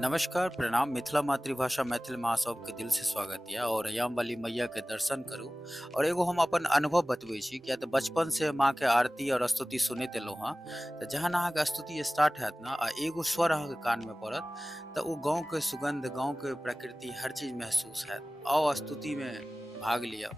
नमस्कार, प्रणाम। मिथिला मातृभाषा मैथिल महासभ के दिल से स्वागत या और याम वाली मैया के दर्शन करू। और एगो हम अपन अनुभव बतबै छी, किया तऽ बचपन से माँ के आरती और स्तुति सुनैत एलहुँ हँ। तऽ जहन अहाँके स्तुति स्टार्ट हैत न आ एगो स्वर अहाँके कान में पड़त, तऽ ओ गाँव के सुगंध, गाँव के प्रकृति हर चीज महसूस हैत। आओ स्तुति में भाग लिया।